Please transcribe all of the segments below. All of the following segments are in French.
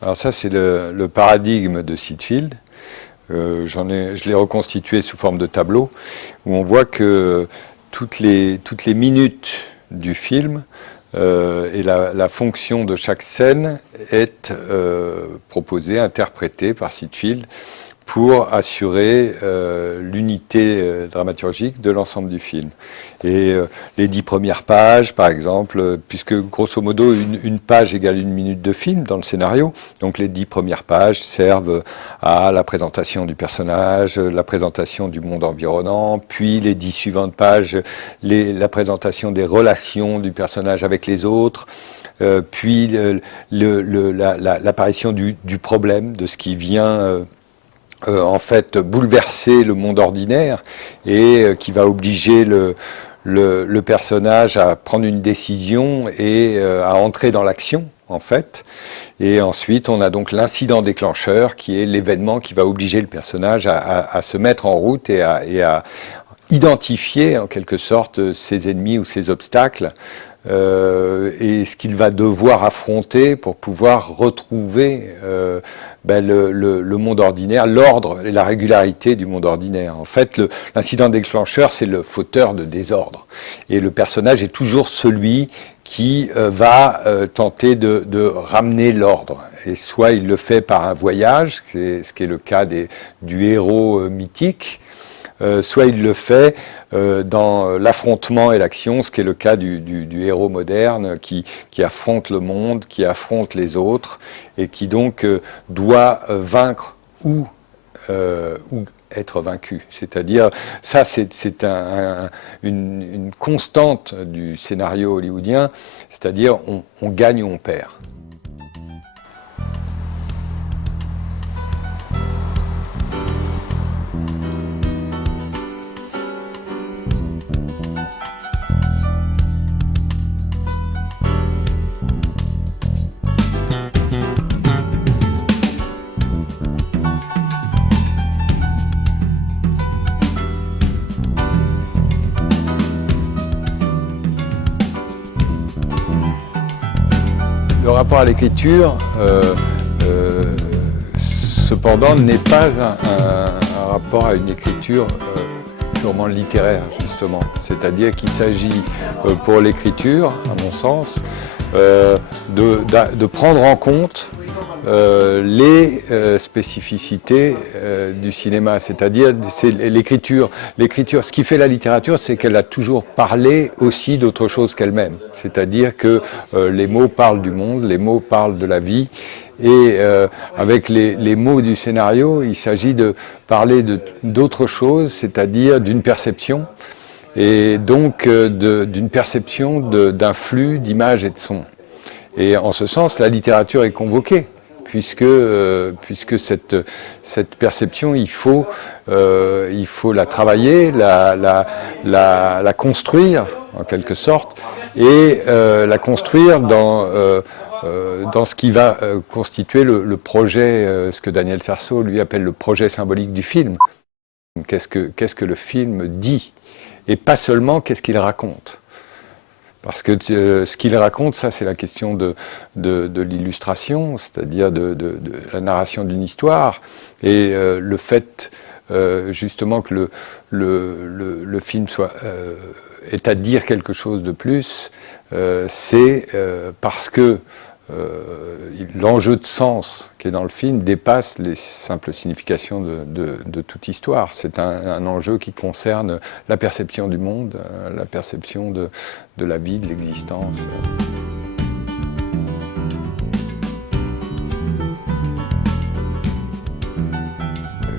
Alors ça, c'est le paradigme de Sitfield. Je l'ai reconstitué sous forme de tableau, où on voit que toutes les minutes du film et la fonction de chaque scène est proposée, interprétée par Sitfield pour assurer l'unité dramaturgique de l'ensemble du film. Et les 10 premières pages, par exemple, puisque grosso modo une page égale 1 minute de film dans le scénario, donc les 10 premières pages servent à la présentation du personnage, la présentation du monde environnant, puis les 10 suivantes pages, la présentation des relations du personnage avec les autres, puis l'apparition du problème, de ce qui vient en fait bouleverser le monde ordinaire et qui va obliger le personnage à prendre une décision et à entrer dans l'action, en fait. Et ensuite, on a donc l'incident déclencheur, qui est l'événement qui va obliger le personnage à se mettre en route et à identifier, en quelque sorte, ses ennemis ou ses obstacles, et ce qu'il va devoir affronter pour pouvoir retrouver le monde ordinaire, l'ordre et la régularité du monde ordinaire. En fait, l'incident déclencheur, c'est le fauteur de désordre. Et le personnage est toujours celui qui va tenter de ramener l'ordre. Et soit il le fait par un voyage, ce qui est le cas du héros mythique, soit il le fait dans l'affrontement et l'action, ce qui est le cas du héros moderne qui affronte le monde, qui affronte les autres et qui donc doit vaincre ou être vaincu. C'est-à-dire, ça c'est une constante du scénario hollywoodien, c'est-à-dire on gagne ou on perd. Le rapport à l'écriture, cependant, n'est pas un rapport à une écriture purement littéraire, justement. C'est-à-dire qu'il s'agit, pour l'écriture, à mon sens, de prendre en compte les spécificités du cinéma, c'est-à-dire l'écriture. Ce qui fait la littérature, c'est qu'elle a toujours parlé aussi d'autre chose qu'elle-même. C'est-à-dire que les mots parlent du monde, les mots parlent de la vie, et avec les mots du scénario, il s'agit de parler d'autre chose, c'est-à-dire d'une perception, et donc d'une perception d'un flux d'images et de sons. Et en ce sens, la littérature est convoquée. Puisque cette perception, il faut la travailler, la construire en quelque sorte, et la construire dans ce qui va constituer le projet, ce que Daniel Sarceau lui appelle le projet symbolique du film. Qu'est-ce que le film dit, et pas seulement qu'est-ce qu'il raconte. Parce que ce qu'il raconte, ça c'est la question de l'illustration, c'est-à-dire de la narration d'une histoire, et le fait justement que le film ait à dire quelque chose de plus, c'est parce que l'enjeu de sens qui est dans le film dépasse les simples significations de toute histoire. C'est un enjeu qui concerne la perception du monde, la perception de la vie, de l'existence.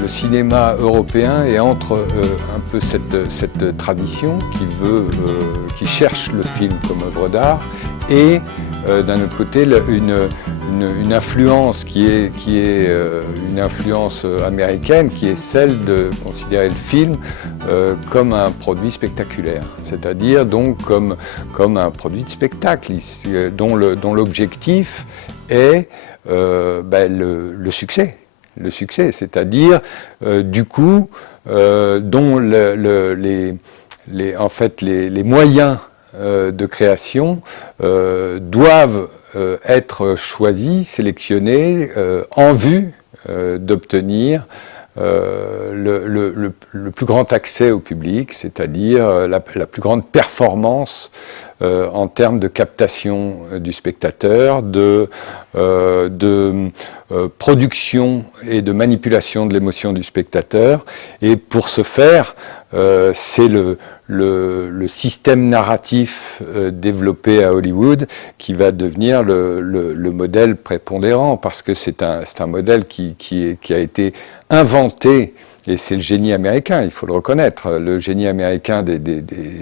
Le cinéma européen est entre un peu cette tradition qui cherche le film comme œuvre d'art, et d'un autre côté une influence qui est une influence américaine, qui est celle de considérer le film comme un produit spectaculaire, c'est-à-dire donc comme un produit de spectacle dont l'objectif est le succès. Le succès, c'est-à-dire du coup dont en fait les moyens de création doivent être choisis, sélectionnés en vue d'obtenir le plus grand accès au public, c'est-à-dire la plus grande performance en termes de captation du spectateur, de production et de manipulation de l'émotion du spectateur. Et pour ce faire, c'est le système narratif développé à Hollywood qui va devenir le modèle prépondérant, parce que c'est un modèle qui a été inventé, et c'est le génie américain, il faut le reconnaître. Le génie américain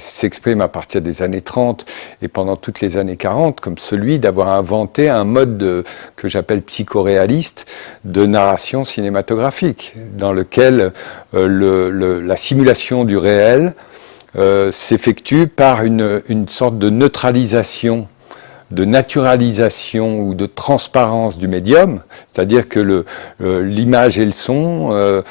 s'exprime à partir des années 30 et pendant toutes les années 40 comme celui d'avoir inventé un mode que j'appelle psychoréaliste de narration cinématographique, dans lequel la simulation du réel s'effectue par une sorte de neutralisation, de naturalisation ou de transparence du médium, c'est-à-dire que l'image et le son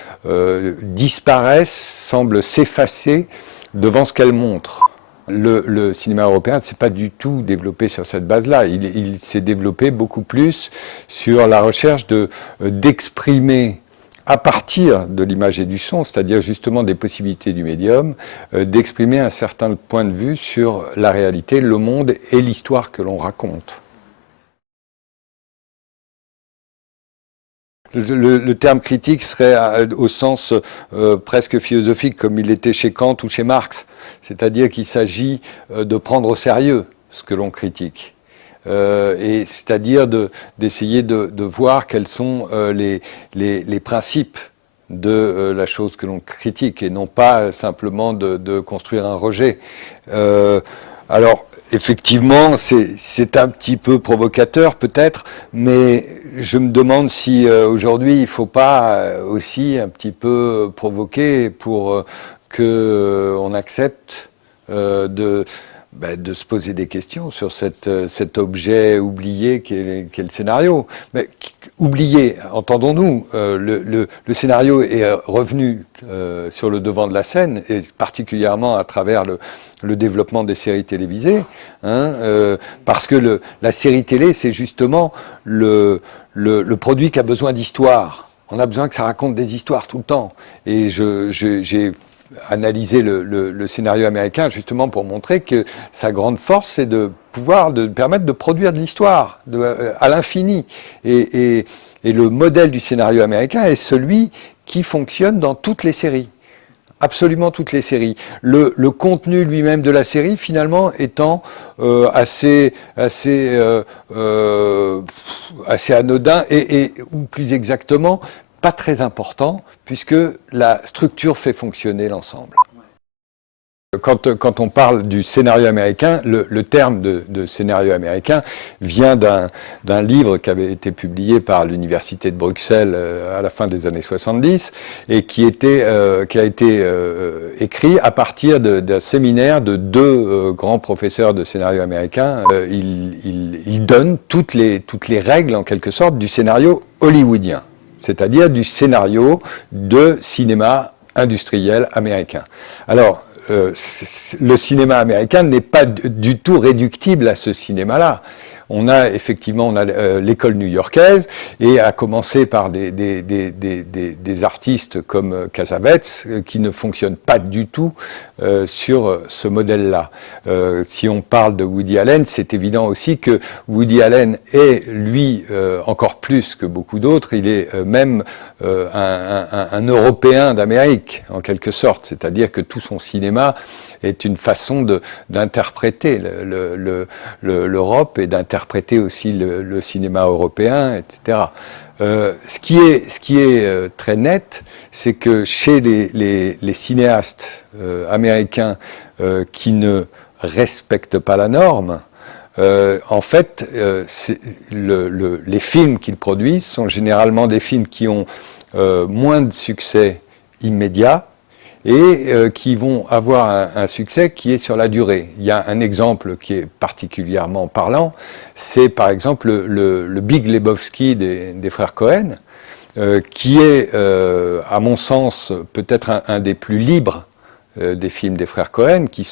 disparaissent, semblent s'effacer devant ce qu'elles montrent. Le cinéma européen ne s'est pas du tout développé sur cette base-là. Il s'est développé beaucoup plus sur la recherche d'exprimer à partir de l'image et du son, c'est-à-dire justement des possibilités du médium, d'exprimer un certain point de vue sur la réalité, le monde et l'histoire que l'on raconte. Le terme critique serait au sens presque philosophique, comme il était chez Kant ou chez Marx, c'est-à-dire qu'il s'agit de prendre au sérieux ce que l'on critique. Et c'est-à-dire d'essayer de voir quels sont les principes de la chose que l'on critique, et non pas simplement de construire un rejet. Alors, effectivement, c'est un petit peu provocateur peut-être, mais je me demande si aujourd'hui il ne faut pas aussi un petit peu provoquer pour qu'on accepte de se poser des questions sur cet objet oublié qu'est le scénario. Mais oublié, entendons-nous, le scénario est revenu sur le devant de la scène, et particulièrement à travers le développement des séries télévisées, parce que la série télé, c'est justement le produit qui a besoin d'histoire. On a besoin que ça raconte des histoires tout le temps. Et j'ai analyser le scénario américain justement pour montrer que sa grande force, c'est de permettre de produire de l'histoire à l'infini. Et le modèle du scénario américain est celui qui fonctionne dans toutes les séries. Absolument toutes les séries. Le contenu lui-même de la série, finalement, étant assez anodin ou plus exactement, pas très important, puisque la structure fait fonctionner l'ensemble. Quand on parle du scénario américain, le terme de scénario américain vient d'un livre qui avait été publié par l'Université de Bruxelles à la fin des années 70 et qui a été écrit à partir d'un séminaire de deux grands professeurs de scénario américain. Ils donnent toutes les règles, en quelque sorte, du scénario hollywoodien, c'est-à-dire du scénario de cinéma industriel américain. Alors, le cinéma américain n'est pas du tout réductible à ce cinéma-là. On a effectivement l'école new-yorkaise, et à commencer par des artistes comme Cassavetes qui ne fonctionnent pas du tout sur ce modèle-là. Si on parle de Woody Allen, c'est évident aussi que Woody Allen est, lui, encore plus que beaucoup d'autres, il est même un Européen d'Amérique, en quelque sorte. C'est-à-dire que tout son cinéma est une façon d'interpréter l'Europe et d'interpréter aussi le cinéma européen, etc. Ce qui est très net, c'est que chez les cinéastes américains qui ne respectent pas la norme, en fait, les films qu'ils produisent sont généralement des films qui ont moins de succès immédiat, et qui vont avoir un succès qui est sur la durée. Il y a un exemple qui est particulièrement parlant, c'est par exemple le Big Lebowski des frères Cohen, qui est, à mon sens, peut-être un des plus libres des films des frères Cohen, qui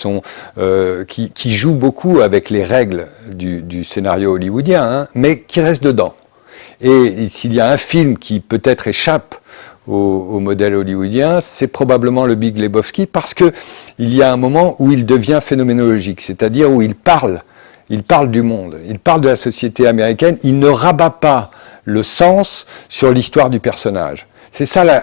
jouent beaucoup avec les règles du scénario hollywoodien, hein, mais qui restent dedans. Et s'il y a un film qui peut-être échappe au modèle hollywoodien, c'est probablement le Big Lebowski, parce qu'il y a un moment où il devient phénoménologique, c'est-à-dire où il parle du monde, il parle de la société américaine, il ne rabat pas le sens sur l'histoire du personnage. C'est ça la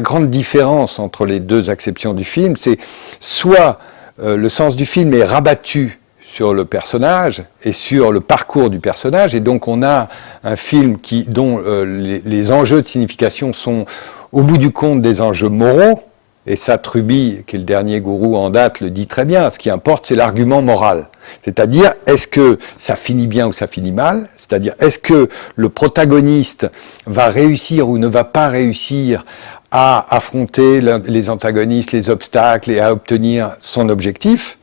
grande différence entre les deux acceptions du film, c'est soit le sens du film est rabattu sur le personnage et sur le parcours du personnage, et donc on a un film dont les enjeux de signification sont au bout du compte des enjeux moraux, et ça Truby, qui est le dernier gourou en date, le dit très bien, ce qui importe c'est l'argument moral, c'est-à-dire est-ce que ça finit bien ou ça finit mal, c'est-à-dire est-ce que le protagoniste va réussir ou ne va pas réussir à affronter les antagonistes, les obstacles et à obtenir son objectif.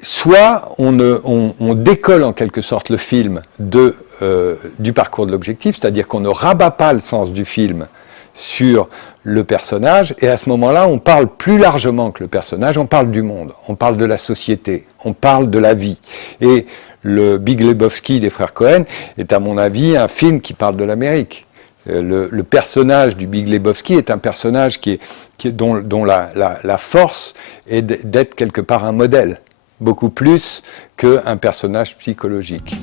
Soit on décolle en quelque sorte le film du parcours de l'objectif, c'est-à-dire qu'on ne rabat pas le sens du film sur le personnage, et à ce moment-là, on parle plus largement que le personnage, on parle du monde, on parle de la société, on parle de la vie. Et le Big Lebowski des frères Cohen est, à mon avis, un film qui parle de l'Amérique. Le personnage du Big Lebowski est un personnage dont la force est d'être quelque part un modèle, beaucoup plus qu'un personnage psychologique.